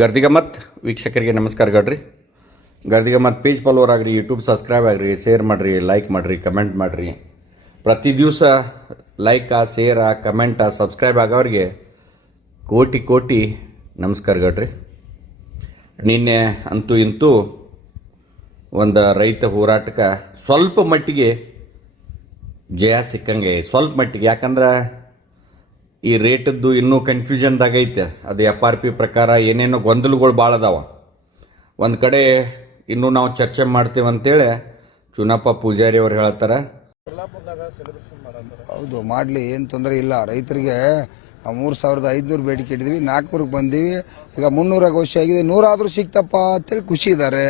ಗರ್ದಿಗಮತ್ ವೀಕ್ಷಕರಿಗೆ ನಮಸ್ಕಾರ ಗಡ್ರಿ. ಗರ್ದಿಗಮತ್ ಪೇಜ್ ಫಾಲೋವರ್ ಆಗ್ರಿ ಯೂಟ್ಯೂಬ್ ಸಬ್ಸ್ಕ್ರೈಬ್ ಆಗ್ರಿ ಶೇರ್ ಮಾಡಿರಿ ಲೈಕ್ ಮಾಡಿರಿ ಕಮೆಂಟ್ ಮಾಡಿರಿ. ಪ್ರತಿ ದಿವಸ ಲೈಕ ಶೇರ ಕಮೆಂಟ ಸಬ್ಸ್ಕ್ರೈಬ್ ಆಗೋರಿಗೆ ಕೋಟಿ ಕೋಟಿ ನಮಸ್ಕಾರ ಗಡ್ರಿ. ನಿನ್ನೆ ಅಂತೂ ಇಂತೂ ಒಂದು ರೈತ ಹೋರಾಟಕ್ಕೆ ಸ್ವಲ್ಪ ಮಟ್ಟಿಗೆ ಜಯ ಸಿಕ್ಕಂಗೆ, ಸ್ವಲ್ಪ ಮಟ್ಟಿಗೆ. ಯಾಕಂದ್ರೆ ಈ ರೇಟದ್ದು ಇನ್ನೂ ಕನ್ಫ್ಯೂಷನ್ದಾಗ ಐತೆ ಅದು ಎಫ್ ಆರ್ ಪಿ ಪ್ರಕಾರ ಏನೇನೋ ಗೊಂದಲಗಳು ಭಾಳ ಅದಾವ ಒಂದು ಕಡೆ ಇನ್ನೂ ನಾವು ಚರ್ಚೆ ಮಾಡ್ತೇವೆ ಅಂತೇಳಿ ಚುನಪ್ಪ ಪೂಜಾರಿ ಅವ್ರು ಹೇಳ್ತಾರೆ. ಹೌದು, ಮಾಡಲಿ, ಏನು ತೊಂದರೆ ಇಲ್ಲ. ರೈತರಿಗೆ ಮೂರು ಸಾವಿರದ ಐದುನೂರು ಬೇಡಿಕೆ ಇಟ್ಟಿದ್ವಿ ನಾಲ್ಕುನೂರಿಗೆ ಬಂದೀವಿ. ಈಗ ಮುನ್ನೂರ ಘೋಷಿ ಆಗಿದೆ, ನೂರಾದರೂ ಸಿಕ್ತಪ್ಪ ಅಂತೇಳಿ ಖುಷಿ ಇದ್ದಾರೆ.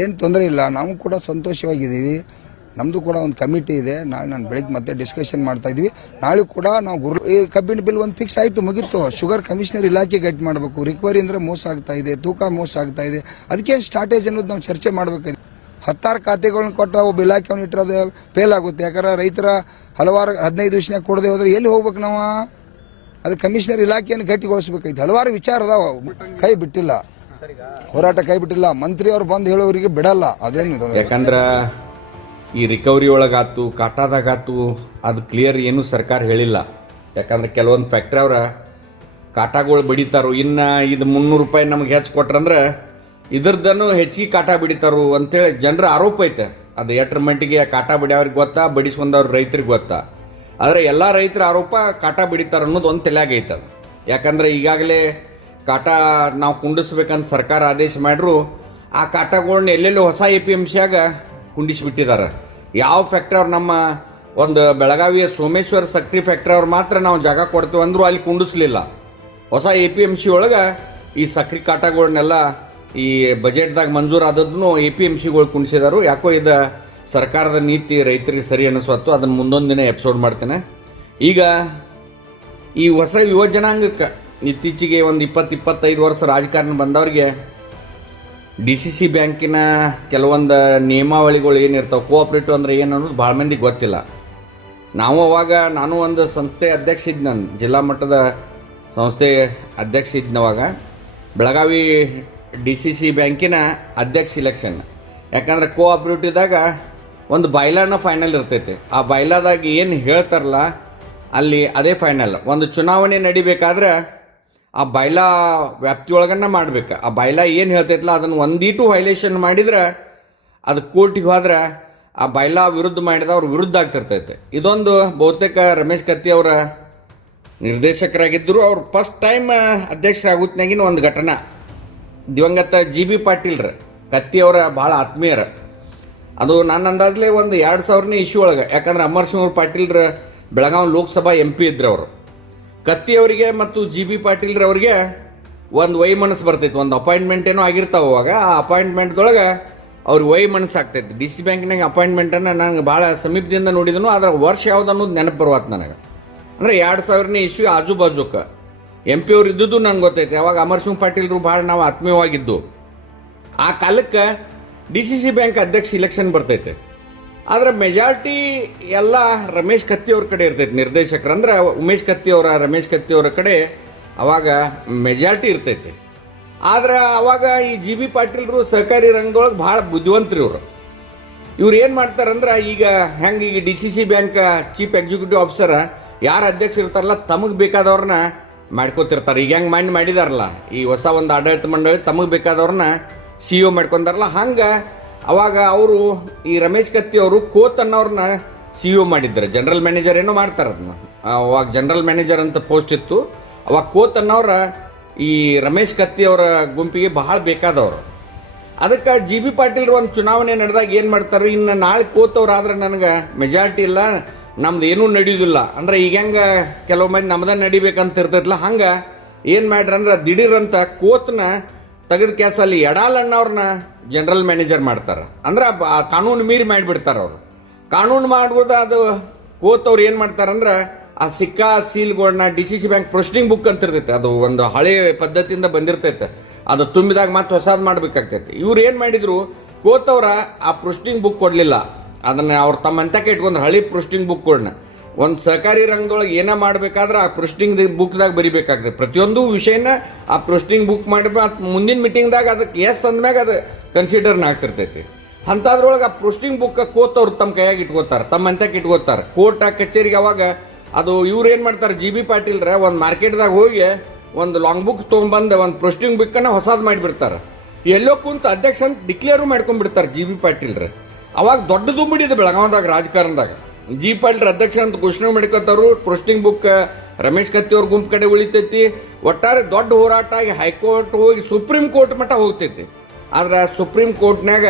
ಏನು ತೊಂದರೆ ಇಲ್ಲ ನಾವು ಕೂಡ ಸಂತೋಷವಾಗಿದ್ದೀವಿ. ನಮ್ಮದು ಕೂಡ ಒಂದು ಕಮಿಟಿ ಇದೆ. ನಾಳೆ ನಾನು ಬೆಳಿಗ್ಗೆ ಮತ್ತೆ ಡಿಸ್ಕಷನ್ ಮಾಡ್ತಾ ಇದ್ವಿ. ನಾಳೆ ಕೂಡ ನಾವು ಗುರು ಈ ಕಬ್ಬಿನ ಬಿಲ್ ಒಂದು ಫಿಕ್ಸ್ ಆಯಿತು, ಮುಗೀತು. ಶುಗರ್ ಕಮಿಷನರ್ ಇಲಾಖೆ ಗೆಟ್ ಮಾಡಬೇಕು. ರಿಕವರಿ ಅಂದರೆ ಮೋಸ ಆಗ್ತಾ ಇದೆ, ತೂಕ ಮೋಸ ಆಗ್ತಾ ಇದೆ. ಅದಕ್ಕೇನು ಸ್ಟ್ರಾಟೇಜ್ ಅನ್ನೋದು ನಾವು ಚರ್ಚೆ ಮಾಡಬೇಕಾಗಿದೆ ಹತ್ತಾರು ಖಾತೆಗಳನ್ನ ಕೊಟ್ಟು ಒಬ್ಬ ಇಲಾಖೆಯನ್ನು ಇಟ್ಟರೆ ಫೇಲ್ ಆಗುತ್ತೆ. ಯಾಕಂದ್ರೆ ರೈತರ ಹಲವಾರು ಹದಿನೈದು ದಿವಸನಾಗ ಕೊಡದೆ ಹೋದ್ರೆ ಎಲ್ಲಿ ಹೋಗ್ಬೇಕು ನಾವು? ಅದು ಕಮಿಷನರ್ ಇಲಾಖೆಯನ್ನು ಗಟ್ಟಿಗೊಳಿಸ್ಬೇಕಾಯ್ತು. ಹಲವಾರು ವಿಚಾರ ಅದಾವ. ಕೈ ಬಿಟ್ಟಿಲ್ಲ. ಹೋರಾಟ ಕೈ ಬಿಟ್ಟಿಲ್ಲ. ಮಂತ್ರಿ ಅವ್ರು ಬಂದು ಹೇಳೋರಿಗೆ ಬಿಡಲ್ಲ. ಅದೇನು. ಯಾಕಂದ್ರೆ ಈ ರಿಕವರಿ ಒಳಗಾತು, ಕಾಟಾದಾಗಾತು, ಅದು ಕ್ಲಿಯರ್ ಏನೂ ಸರ್ಕಾರ ಹೇಳಿಲ್ಲ. ಯಾಕಂದ್ರೆ ಕೆಲವೊಂದು ಫ್ಯಾಕ್ಟ್ರಿ ಅವ್ರ ಕಾಟಾಗಳು ಬಡಿತಾರೋ, ಇನ್ನು ಇದು ಮುನ್ನೂರು ರೂಪಾಯಿ ನಮಗೆ ಹೆಚ್ಚು ಕೊಟ್ರಂದ್ರೆ ಇದ್ರದ್ದನ್ನು ಹೆಚ್ಚಿಗೆ ಕಾಟ ಬಿಡಿತಾರು ಅಂತೇಳಿ ಜನರ ಆರೋಪ ಐತೆ. ಅದು ಎಟ್ರ ಮಟ್ಟಿಗೆ ಕಾಟ ಬಿಡ್ಯವ್ರಿಗೆ ಗೊತ್ತಾ, ಬಡಿಸ್ಕೊಂಡವ್ರ ರೈತರಿಗೆ ಗೊತ್ತಾ. ಆದರೆ ಎಲ್ಲ ರೈತರ ಆರೋಪ ಕಾಟ ಬಿಡಿತಾರ ಅನ್ನೋದು ಒಂದು ತಲೆಯಾಗ ಐತೆ ಅದು. ಯಾಕಂದ್ರೆ ಈಗಾಗಲೇ ಕಾಟ ನಾವು ಕುಂಡಿಸ್ಬೇಕಂತ ಸರ್ಕಾರ ಆದೇಶ ಮಾಡ್ರು, ಆ ಕಾಟಗಳನ್ನ ಎಲ್ಲೆಲ್ಲೋ ಹೊಸ ಎ ಪಿ ಎಂ ಸಿಯಾಗ ಕುಂಡಿಸ್ಬಿಟ್ಟಿದ್ದಾರೆ. ಯಾವ ಫ್ಯಾಕ್ಟ್ರಿ ಅವ್ರು ನಮ್ಮ ಒಂದು ಬೆಳಗಾವಿಯ ಸೋಮೇಶ್ವರ ಸಕ್ರಿ ಫ್ಯಾಕ್ಟ್ರಿ ಅವ್ರು ಮಾತ್ರ ನಾವು ಜಾಗ ಕೊಡ್ತೀವಿ ಅಂದರೂ ಅಲ್ಲಿ ಕುಂಡಿಸ್ಲಿಲ್ಲ. ಹೊಸ ಎ ಪಿ ಎಂ ಸಿ ಒಳಗೆ ಈ ಸಕ್ರಿ ಕಾಟಗಳನ್ನೆಲ್ಲ ಈ ಬಜೆಟ್ದಾಗ ಮಂಜೂರಾದದ್ದು ಎ ಪಿ ಎಂ ಸಿಗಳು ಕುಣಿಸಿದಾರು ಯಾಕೋ ಇದು ಸರ್ಕಾರದ ನೀತಿ ರೈತರಿಗೆ ಸರಿ ಅನ್ನಿಸ್ವತ್ತು ಅದನ್ನು ಮುಂದೊಂದು ದಿನ ಎಪಿಸೋಡ್ ಮಾಡ್ತೇನೆ. ಈಗ ಈ ಹೊಸ ಯುವ ಜನಾಂಗಕ್ಕೆ ಇತ್ತೀಚೆಗೆ ಒಂದು ಇಪ್ಪತ್ತು ಇಪ್ಪತ್ತೈದು ವರ್ಷ ರಾಜಕಾರಣ ಬಂದವ್ರಿಗೆ ಡಿ ಸಿ ಸಿ ಬ್ಯಾಂಕಿನ ಕೆಲವೊಂದು ನಿಯಮಾವಳಿಗಳು ಏನಿರ್ತಾವೆ ಕೋಆಪ್ರೇಟಿವ್ ಅಂದ್ರೆ ಏನು ಅನ್ನೋದು ಭಾಳ ಮಂದಿಗೆ ಗೊತ್ತಿಲ್ಲ. ನಾವು ಅವಾಗ, ನಾನು ಒಂದು ಸಂಸ್ಥೆ ಅಧ್ಯಕ್ಷ ಇದ್ದ ನಾನು, ಜಿಲ್ಲಾ ಮಟ್ಟದ ಸಂಸ್ಥೆ ಅಧ್ಯಕ್ಷ ಇದ್ದವಾಗ ಬೆಳಗಾವಿ ಡಿ ಸಿ ಸಿ ಬ್ಯಾಂಕಿನ ಅಧ್ಯಕ್ಷ ಇಲೆಕ್ಷನ್ ಯಾಕಂದ್ರೆ ಕೋಆಪ್ರೇಟಿವ್ದಾಗ ಒಂದು ಬೈಲಾನ ಫೈನಲ್ ಇರ್ತೈತೆ. ಆ ಬಾಯ್ಲಾದಾಗ ಏನು ಹೇಳ್ತಾರಲ್ಲ, ಅಲ್ಲಿ ಅದೇ ಫೈನಲ್ ಒಂದು ಚುನಾವಣೆ ನಡಿಬೇಕಾದ್ರೆ ಆ ಬೈಲಾ ವ್ಯಾಪ್ತಿಯೊಳಗನ್ನ ಮಾಡ್ಬೇಕು. ಆ ಬೈಲಾ ಏನು ಹೇಳ್ತೈತಲ್ಲ ಅದನ್ನು ಒಂದೀಟು ವೈಲೇಷನ್ ಮಾಡಿದ್ರೆ, ಅದು ಕೋರ್ಟಿಗೆ ಹೋದ್ರೆ, ಆ ಬೈಲಾ ವಿರುದ್ಧ ಮಾಡಿದ ಅವ್ರ ವಿರುದ್ಧ ಆಗ್ತಿರ್ತೈತೆ. ಇದೊಂದು ಬಹುತೇಕ ರಮೇಶ್ ಕತ್ತಿ ಅವರ ನಿರ್ದೇಶಕರಾಗಿದ್ದರು. ಅವ್ರು ಫಸ್ಟ್ ಟೈಮ್ ಅಧ್ಯಕ್ಷರಾಗುತ್ತನಾಗಿನ ಒಂದು ಘಟನೆ. ದಿವಂಗತ ಜಿ ಬಿ ಪಾಟೀಲ್ರ, ಕತ್ತಿ ಅವರ ಭಾಳ ಆತ್ಮೀಯರ. ಅದು ನನ್ನ ಅಂದಾಜಲೇ ಒಂದು ಎರಡು ಸಾವಿರನೇ ಇಶ್ಯೂ ಒಳಗೆ. ಯಾಕಂದ್ರೆ ಅಮರ್ ಸಿಂಗ್ ಪಾಟೀಲ್ರ ಬೆಳಗಾವಿ ಲೋಕಸಭಾ ಎಂ ಪಿ ಇದ್ರು ಅವರು. ಕತ್ತಿ ಅವರಿಗೆ ಮತ್ತು ಜಿ ಬಿ ಪಾಟೀಲ್ರವ್ರಿಗೆ ಒಂದು ವೈ ಮನಸ್ಸು ಬರ್ತೈತಿ. ಒಂದು ಅಪಾಯಿಂಟ್ಮೆಂಟ್ ಏನೋ ಆಗಿರ್ತಾವ ಅವಾಗ, ಆ ಅಪಾಯಿಂಟ್ಮೆಂಟ್ದೊಳಗೆ ಅವ್ರಿಗೆ ವೈ ಮನಸ್ಸು ಆಗ್ತೈತಿ. ಡಿ ಸಿ ಬ್ಯಾಂಕ್ನಾಗ ಅಪಾಯಿಂಟ್ಮೆಂಟನ್ನು ನನಗೆ ಭಾಳ ಸಮೀಪದಿಂದ ನೋಡಿದನು ಅದರ ವರ್ಷ ಯಾವ್ದು ಅನ್ನೋದು ನೆನಪು ಬರುವತ್ ನನಗೆ. ಅಂದರೆ ಎರಡು ಸಾವಿರನೇ ಇಸ್ವಿ ಆಜು ಬಾಜುಕ್ಕೆ ಎಂ ಪಿ ಅವ್ರು ಇದ್ದುದು ನಂಗೆ ಗೊತ್ತೈತೆ. ಅವಾಗ ಅಮರ್ ಸಿಂಗ್ ಪಾಟೀಲ್ರು ಭಾಳ ನಾವು ಆತ್ಮೀಯವಾಗಿದ್ದು. ಆ ಕಾಲಕ್ಕೆ ಡಿ ಸಿ ಸಿ ಬ್ಯಾಂಕ್ ಅಧ್ಯಕ್ಷ ಇಲೆಕ್ಷನ್ ಬರ್ತೈತೆ. ಆದರೆ ಮೆಜಾರಿಟಿ ಎಲ್ಲ ರಮೇಶ್ ಕತ್ತಿಯವ್ರ ಕಡೆ ಇರ್ತೈತೆ ನಿರ್ದೇಶಕರು. ಅಂದ್ರೆ ಉಮೇಶ್ ಕತ್ತಿ ಅವರ, ರಮೇಶ್ ಕತ್ತಿಯವರ ಕಡೆ ಅವಾಗ ಮೆಜಾರಿಟಿ ಇರ್ತೈತೆ. ಆದ್ರೆ ಅವಾಗ ಈ ಜಿ ಬಿ ಪಾಟೀಲ್ರು ಸಹಕಾರಿ ರಂಗದೊಳಗೆ ಭಾಳ ಬುದ್ಧಿವಂತರು ಇವರು. ಇವ್ರು ಏನು ಮಾಡ್ತಾರಂದ್ರೆ ಈಗ ಹೆಂಗೆ ಈಗ D C C bank chief executive officer ಯಾರು ಅಧ್ಯಕ್ಷ ಇರ್ತಾರಲ್ಲ ತಮಗೆ ಬೇಕಾದವ್ರನ್ನ ಮಾಡ್ಕೋತಿರ್ತಾರೆ. ಈಗ ಹೆಂಗೆ ಮಂಡ್ ಮಾಡಿದಾರಲ್ಲ, ಈ ಹೊಸ ಒಂದು ಆಡಳಿತ ಮಂಡಳಿ ತಮಗೆ ಬೇಕಾದವ್ರನ್ನ ಸಿ ಇ ಮಾಡ್ಕೊಂತಾರಲ್ಲ ಹಂಗೆ ಅವಾಗ ಅವರು ಈ ರಮೇಶ್ ಕತ್ತಿ ಅವರು ಕೋತ್ ಅನ್ನೋರನ್ನ ಸಿ ಇ ಮಾಡಿದ್ದಾರೆ. ಜನರಲ್ ಮ್ಯಾನೇಜರ್ ಏನೋ ಮಾಡ್ತಾರೆ ಅದನ್ನ. ಅವಾಗ ಜನರಲ್ ಮ್ಯಾನೇಜರ್ ಅಂತ ಪೋಸ್ಟ್ ಇತ್ತು. ಅವಾಗ ಕೋತ್ ಅನ್ನೋರ ಈ ರಮೇಶ್ ಕತ್ತಿ ಅವರ ಗುಂಪಿಗೆ ಬಹಳ ಬೇಕಾದವರು. ಅದಕ್ಕೆ ಜಿ ಬಿ ಪಾಟೀಲ್ ಒಂದು ಚುನಾವಣೆ ನಡೆದಾಗ ಏನು ಮಾಡ್ತಾರೆ, ಇನ್ನು ನಾಳೆ ಕೋತವ್ರು ಆದ್ರೆ ನನಗೆ ಮೆಜಾರಿಟಿ ಇಲ್ಲ, ನಮ್ದು ಏನೂ ನಡೆಯೋದಿಲ್ಲ. ಅಂದ್ರೆ ಈಗ ಹೆಂಗೆ ಕೆಲವು ಮಂದಿ ನಮ್ದ ನಡಿಬೇಕಂತ ಇರ್ತೈತಲ್ಲ, ಹಂಗೆ ಏನು ಮಾಡ್ರಿ ಅಂದ್ರೆ ದಿಢೀರಂತ ಕೋತ್ನ ತೆಗೆದ ಕೇಸಲ್ಲಿ ಎಡಾಲಣ್ಣವ್ರನ್ನ ಜನರಲ್ ಮ್ಯಾನೇಜರ್ ಮಾಡ್ತಾರೆ. ಅಂದ್ರೆ ಆ ಕಾನೂನು ಮೀರಿ ಮಾಡಿಬಿಡ್ತಾರೆ ಅವರು. ಕಾನೂನು ಮಾಡ್ಬೋದು ಅದು ಕೋತವ್ರು ಏನು ಮಾಡ್ತಾರಂದ್ರೆ ಆ ಸಿಕ್ಕಾ ಸೀಲ್ಗಳನ್ನ D C C bank proceeding book ಅಂತ ಇರ್ತೈತೆ ಅದು ಒಂದು ಹಳೆ ಪದ್ಧತಿಯಿಂದ ಬಂದಿರ್ತೈತೆ. ಅದು ತುಂಬಿದಾಗ ಮತ್ತೆ ಹೊಸದು ಮಾಡ್ಬೇಕಾಗ್ತೈತೆ. ಇವ್ರು ಏನು ಮಾಡಿದ್ರು ಕೋತವ್ರ ಆ ಪ್ರೊಸೀಡಿಂಗ್ ಬುಕ್ ಕೊಡಲಿಲ್ಲ. ಅದನ್ನ ಅವ್ರು ತಮ್ಮ ಅಂತಕ್ಕೆ ಹಳೆ ಹಳಿ ಬುಕ್ ಬುಕ್ಗಳನ್ನ ಒಂದು ಸಹಕಾರಿ ರಂಗದೊಳಗೆ ಏನ ಮಾಡಬೇಕಾದ್ರೆ ಆ ಪ್ರೊಸ್ಟಿಂಗ್ ಬುಕ್ದಾಗ ಬರಿಬೇಕಾಗ್ತದೆ. ಪ್ರತಿಯೊಂದು ವಿಷಯನ ಆ ಪೃಷ್ಟಿಂಗ್ ಬುಕ್ ಮಾಡಿ ಮುಂದಿನ ಮೀಟಿಂಗ್ದಾಗ ಅದಕ್ಕೆ ಎಸ್ ಅಂದಮ್ಯಾಗ ಅದು ಕನ್ಸಿಡರ್ನ ಆಗ್ತಿರ್ತೈತಿ. ಅಂಥದ್ರೊಳಗೆ ಆ ಪೃಷ್ಟಿಂಗ್ ಬುಕ್ ಕೋತವ್ರು ತಮ್ಮ ಕೈಯಾಗಿ ಇಟ್ಕೋತಾರೆ ತಮ್ಮ ಅಂತಕ್ಕೆ ಇಟ್ಕೋತಾರೆ. ಕೋರ್ಟ್ ಕಚೇರಿಗೆ ಅವಾಗ ಅದು ಇವ್ರು ಏನು ಮಾಡ್ತಾರೆ, ಜಿ ಬಿ ಪಾಟೀಲ್ರ ಒಂದು ಮಾರ್ಕೆಟ್ದಾಗ ಹೋಗಿ ಒಂದು ಲಾಂಗ್ ಬುಕ್ ತೊಗೊಂಬಂದು ಒಂದು ಪೃಷ್ಟಿಂಗ್ ಬುಕ್ಕನ್ನು ಹೊಸದು ಮಾಡಿಬಿಡ್ತಾರೆ. ಎಲ್ಲೋ ಕುಂತು ಅಧ್ಯಕ್ಷ ಅಂತ ಡಿಕ್ಲೇರು ಮಾಡ್ಕೊಂಡ್ಬಿಡ್ತಾರೆ ಜಿ ಬಿ ಪಾಟೀಲ್ರ. ಅವಾಗ ದೊಡ್ಡ ದುಂಬಿಡಿದೆ ಬೆಳಗಾವದಾಗ, ರಾಜಕಾರಣದಾಗ. ಜಿ ಪಾಟೀಲ್ ಅಧ್ಯಕ್ಷ ಅಂತ ಘೋಷಣೆ ಮಾಡ್ಕೊತಾರು ಪ್ರೊಸ್ಟಿಂಗ್ ಬುಕ್ ರಮೇಶ್ ಕತ್ತಿ ಅವ್ರ ಗುಂಪು ಕಡೆ ಉಳಿತೈತಿ. ಒಟ್ಟಾರೆ ದೊಡ್ಡ ಹೋರಾಟ ಆಗಿ ಹೈಕೋರ್ಟ್ ಹೋಗಿ ಸುಪ್ರೀಂ ಕೋರ್ಟ್ ಮಟ್ಟ ಹೋಗ್ತೈತಿ. ಆದ್ರೆ ಸುಪ್ರೀಂ ಕೋರ್ಟ್ನಾಗ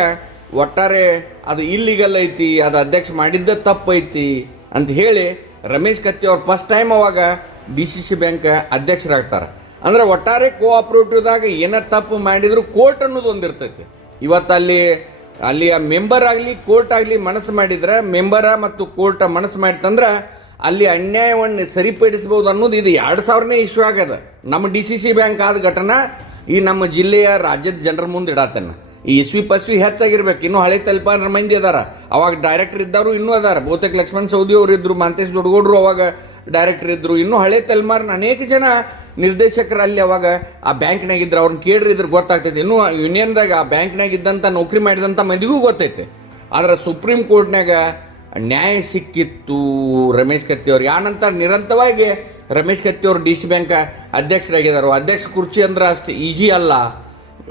ಒಟ್ಟಾರೆ ಅದು ಇಲ್ಲಿಗಲ್ ಐತಿ, ಅದು ಅಧ್ಯಕ್ಷ ಮಾಡಿದ್ದ ತಪ್ಪೈತಿ ಅಂತ ಹೇಳಿ ರಮೇಶ್ ಕತ್ತಿ ಅವ್ರು ಫಸ್ಟ್ ಟೈಮ್ ಅವಾಗ ಡಿ ಸಿ ಸಿ ಬ್ಯಾಂಕ್ ಅಧ್ಯಕ್ಷರಾಗ್ತಾರೆ. ಅಂದ್ರೆ ಒಟ್ಟಾರೆ ಕೋಆಪರೇಟಿವ್ದಾಗ ಏನಾರ ತಪ್ಪು ಮಾಡಿದ್ರು ಕೋರ್ಟ್ ಅನ್ನೋದು ಒಂದು ಇರ್ತೈತಿ ಅಲ್ಲಿ ಅಲ್ಲಿ ಆ ಮೆಂಬರ್ ಆಗಲಿ, ಕೋರ್ಟ್ ಆಗಲಿ ಮನಸ್ಸು ಮಾಡಿದ್ರೆ, ಮೆಂಬರ ಮತ್ತು ಕೋರ್ಟ್ ಮನಸ್ಸು ಮಾಡಿತಂದ್ರೆ ಅಲ್ಲಿ ಅನ್ಯಾಯವನ್ನು ಸರಿಪಡಿಸ್ಬೋದು ಅನ್ನೋದು ಇದು ಎರಡು ಸಾವಿರನೇ ಇಶ್ಯೂ ಆಗ್ಯದ. ನಮ್ಮ ಡಿ ಸಿ ಸಿ ಬ್ಯಾಂಕ್ ಆದ ಘಟನೆ ಈ ನಮ್ಮ ಜಿಲ್ಲೆಯ ರಾಜ್ಯದ ಜನರ ಮುಂದೆ ಇಡಾತನ. ಈ ಇಸ್ವಿ ಪಸ್ವಿ ಹೆಚ್ಚಾಗಿರ್ಬೇಕು. ಇನ್ನೂ ಹಳೆ ತಲುಪಾನ ಮಂದಿ ಅದಾರ. ಅವಾಗ ಡೈರೆಕ್ಟರ್ ಇದ್ದವರು ಇನ್ನೂ ಅದಾರ. ಬಹುತೇಕ ಲಕ್ಷ್ಮಣ್ ಸೌದಿ ಅವರು ಇದ್ರು, ಮಾಂತೇಶ್ ದೊಡ್ಡಗೌಡರು ಅವಾಗ ಡೈರೆಕ್ಟರ್ ಇದ್ದರು ಇನ್ನೂ ಹಳೆ ತಲೆಮಾರಿನ ಅನೇಕ ಜನ ನಿರ್ದೇಶಕರು ಅಲ್ಲಿ ಅವಾಗ ಆ ಬ್ಯಾಂಕ್ನಾಗ ಇದ್ರೆ ಅವ್ರನ್ನ ಕೇಳ್ರಿ ಇದ್ರ ಗೊತ್ತಾಗ್ತೈತೆ. ಇನ್ನೂ ಯೂನಿಯನ್ದಾಗ ಆ ಬ್ಯಾಂಕ್ನಾಗ ಇದ್ದಂಥ ನೌಕರಿ ಮಾಡಿದಂಥ ಮಂದಿಗೂ ಗೊತ್ತೈತೆ. ಆದರೆ ಸುಪ್ರೀಂ ಕೋರ್ಟ್ನಾಗ ನ್ಯಾಯ ಸಿಕ್ಕಿತ್ತು ರಮೇಶ್ ಕತ್ತಿ ಅವ್ರಿಗೆ. ಆನಂತರ ನಿರಂತರವಾಗಿ ರಮೇಶ್ ಕತ್ತಿಯವರು ಡಿ ಸಿ ಬ್ಯಾಂಕ್ ಅಧ್ಯಕ್ಷರಾಗಿದ್ದಾರೆ. ಅಧ್ಯಕ್ಷ ಕುರ್ಚಿ ಅಂದ್ರೆ ಅಷ್ಟು ಈಜಿ ಅಲ್ಲ.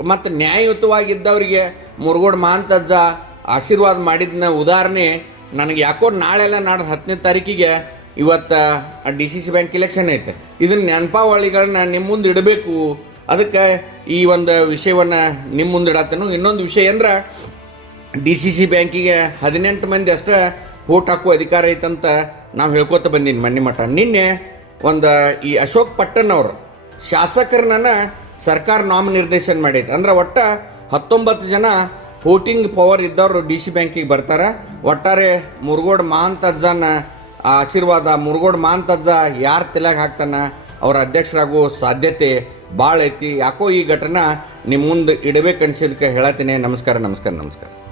ಮತ್ತು ನ್ಯಾಯಯುತವಾಗಿದ್ದವರಿಗೆ ಮುರುಗೋಡ್ ಮಹಾಂತಜ್ಜ ಆಶೀರ್ವಾದ ಮಾಡಿದ್ನ ಉದಾಹರಣೆ ನನಗೆ ಯಾಕೋ ನಾಳೆಲ್ಲ ನಾಡ್ದು ಹತ್ತನೇ ತಾರೀಕಿಗೆ ಇವತ್ತು D C C bank election ಐತೆ. ಇದನ್ನ ನೆನಪಾವಳಿಗಳನ್ನ ನಿಮ್ಮ ಮುಂದೆ ಇಡಬೇಕು. ಅದಕ್ಕೆ ಈ ಒಂದು ವಿಷಯವನ್ನು ನಿಮ್ಮ ಮುಂದೆ ಇಡತ್ತೇನು ಇನ್ನೊಂದು ವಿಷಯ ಅಂದ್ರೆ ಡಿ ಸಿ ಸಿ ಬ್ಯಾಂಕಿಗೆ ಹದಿನೆಂಟು ಮಂದಿ ಅಷ್ಟೇ ವೋಟ್ ಹಾಕುವ ಅಧಿಕಾರ ಐತಂತ ನಾವು ಹೇಳ್ಕೊತ ಬಂದೀನಿ ಮನೆ ಮಠ. ನಿನ್ನೆ ಒಂದು ಈ ಅಶೋಕ್ ಪಟ್ಟಣ್ ಅವರು ಶಾಸಕರನ್ನ ಸರ್ಕಾರ ನಾಮ ನಿರ್ದೇಶನ ಮಾಡೈತೆ ಅಂದ್ರೆ ಒಟ್ಟ ಹತ್ತೊಂಬತ್ತು ಜನ ವೋಟಿಂಗ್ ಪವರ್ ಇದ್ದವರು ಡಿ ಸಿ ಬ್ಯಾಂಕಿಗೆ ಬರ್ತಾರೆ. ಒಟ್ಟಾರೆ ಮುರುಗೋಡ್ ಆಶೀರ್ವಾದ ಮುರುಗೋಡ್ ಮಾಂತಜ್ಜ ಯಾರು ತಲೆಗೆ ಹಾಕ್ತಾನ? ಅವ್ರ ಅಧ್ಯಕ್ಷರಾಗೋ ಸಾಧ್ಯತೆ ಭಾಳ ಐತಿ. ಯಾಕೋ ಈ ಘಟನೆ ನಿಮ್ಮ ಮುಂದೆ ಇಡಬೇಕು ಅನ್ಸಿದ್ದಕ್ಕೆ ಹೇಳತ್ತೀನಿ. ನಮಸ್ಕಾರ ನಮಸ್ಕಾರ ನಮಸ್ಕಾರ.